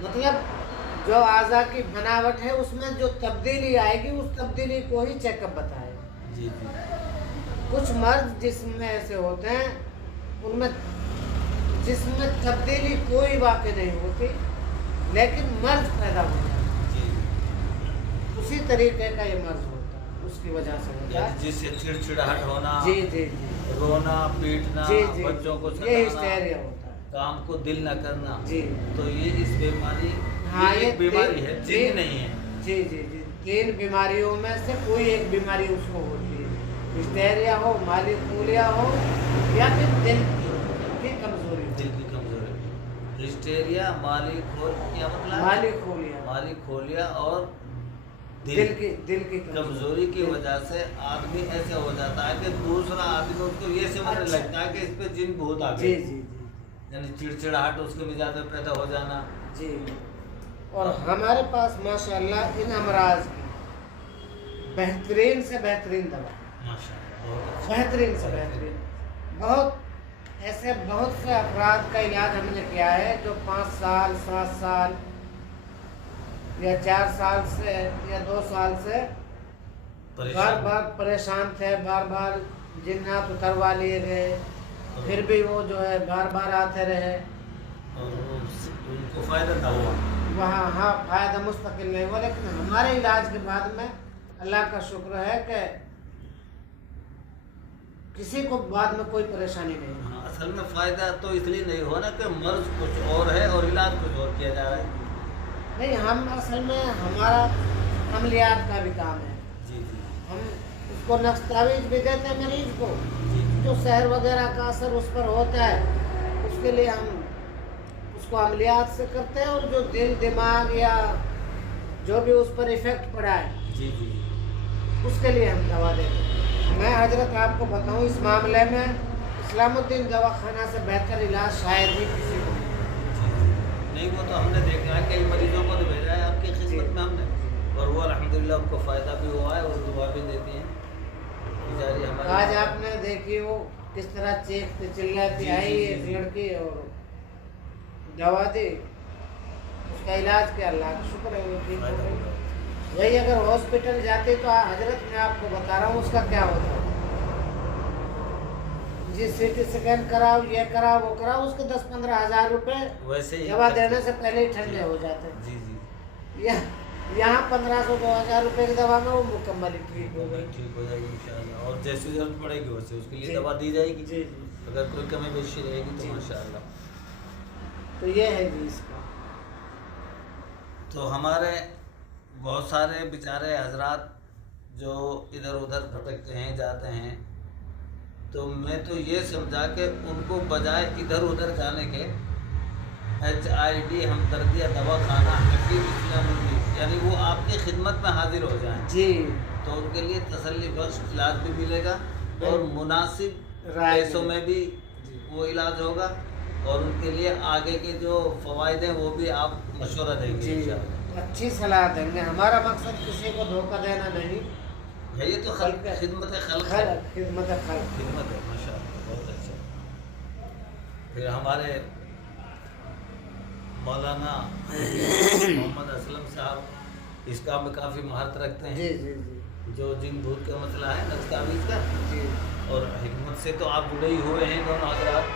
मतलब जो आज़ा की बनावट है उसमें जो तब्दीली आएगी उस तब्दीली को ही चेकअप बताएगा। जी जी कुछ मर्ज जिस्म में ऐसे होते हैं उनमें जिसमें तब्दीली कोई वाक़ई नहीं होती लेकिन मर्ज पैदा हो जाता है, जी। उसी तरीके का ये मर्ज होता है, उसकी वजह से होता है। जिससे चिड़चिड़ाहट होना, जी जी जी रोना पीटना, जी जी बच्चों को ये सताना, हिस्टेरिया होता है। काम को दिल न करना, जी तो ये इस बीमारी हाँ, ये ये एक बीमारी है, जिन तीन- नहीं है। जी जी जी 3 बीमारियों में से कोई एक बीमारी उसको होती है, हिस्टेरिया हो, मालिकूलिया हो या फिर दिल की कमजोरी हो। दिल की कमजोरी, हिस्टेरिया, क्या मतलब मालिकूलिया मालिकोलिया और दिल की कमजोरी की वजह से आदमी ऐसे हो जाता है कि दूसरा आदमी उसको ये समझने अच्छा। लगता है कि इस पे जिन भूत आ जी गए, जी जी यानी चिड़चिड़ाहट उसके मिजाज में पैदा हो जाना। जी। और हमारे पास माशाअल्लाह इन अमराज की बेहतरीन से बेहतरीन दवा, माशाअल्लाह, बहुत अच्छा। बेहतरीन से बेहतरीन, बहुत ऐसे बहुत से अफराद का इलाज हमने किया है जो 5 साल 7 साल या 4 साल से या 2 साल से बार बार परेशान थे, बार बार जिन्नात उतरवा लिए गए, फिर भी वो जो है बार बार आते रहे, और उनको फायदा ना हुआ। वहाँ हाँ फायदा मुस्तकिल नहीं हुआ। लेकिन हमारे इलाज के बाद में अल्लाह का शुक्र है कि किसी को बाद में कोई परेशानी नहीं हुई। हाँ, असल में फायदा तो इसलिए नहीं हुआ ना कि मर्ज कुछ और है और इलाज कुछ और किया जा रहा है। नहीं, हम असल में हमारा अमलियात का भी काम है, जी जी हम उसको नक्श तावीज़ भी देते हैं मरीज को, जी जो शहर वगैरह का असर उस पर होता है उसके लिए हम उसको अमलियात से करते हैं, और जो दिल दिमाग या जो भी उस पर इफ़ेक्ट पड़ा है जी जी उसके लिए हम दवा देते हैं। मैं हजरत आपको बताऊं, इस मामले में इस्लामुद्दीन दवाखाना से बेहतर इलाज शायद ही किसी को नहीं, वो तो हमने देखा है, कई मरीजों को तो भेजा है आपकी खिदमत में हमने, और वो अल्हम्दुलिल्लाह उनको फ़ायदा भी हुआ है और दुआ भी देती हैं बेचारी हमारी। आज आपने देखी वो किस तरह चीखती चिल्लाती जी, आई जी, एक जी। लड़की, और दवा दी, उसका इलाज किया, अल्लाह का शुक्र है वो ठीक हो फायदा गई। होगा। वही अगर हॉस्पिटल जाते तो हजरत मैं आपको बता रहा हूँ उसका क्या होता, जी सीटी स्कैन कराओ, ये कराओ, वो कराओ, उसके 10-15 हज़ार रुपए वैसे ही दवा देने से पहले ही ठंडे हो जाते जी जी हैं। यहाँ 1500-2000 रुपए की दवा में वो मुकम्मल ही ठीक हो गई। ठीक हो जाएगी इंशाअल्लाह, और जैसी जरूरत पड़ेगी वैसे उसके लिए जी। दवा दी जाएगी। जी जी अगर कोई कमी बेशी रहेगी तो जी। माशाअल्लाह। तो ये है जी इसका। तो हमारे बहुत सारे बेचारे हजरात जो इधर उधर भटकते हैं जाते हैं, तो मैं तो ये समझा कि उनको बजाय इधर उधर जाने के HID हमदर्दिया दवाखाना हकीम इस्लामुद्दीन, यानी वो आपकी खिदमत में हाजिर हो जाएं, जी तो उनके लिए तसल्ली बख्श इलाज भी मिलेगा और मुनासिब राय पैसों में भी जी। वो इलाज होगा, और उनके लिए आगे के जो फ़वाइद हैं वो भी आप मशवरा देंगे जी इंशाअल्लाह। अच्छी सलाह देंगे। हमारा मकसद किसी को धोखा देना नहीं, ये तो खिदमत खल्क है, खिदमत खल्क। खिदमत है माशाअल्लाह, बहुत अच्छा। फिर हमारे मौलाना मोहम्मद असलम साहब इस काम में काफ़ी महारत रखते जी हैं, जी जी जो जिन भूत का मसला है नक्श तावीज़ का, जी और हिकमत से तो आप जुड़े ही हुए हैं दोनों हजरात,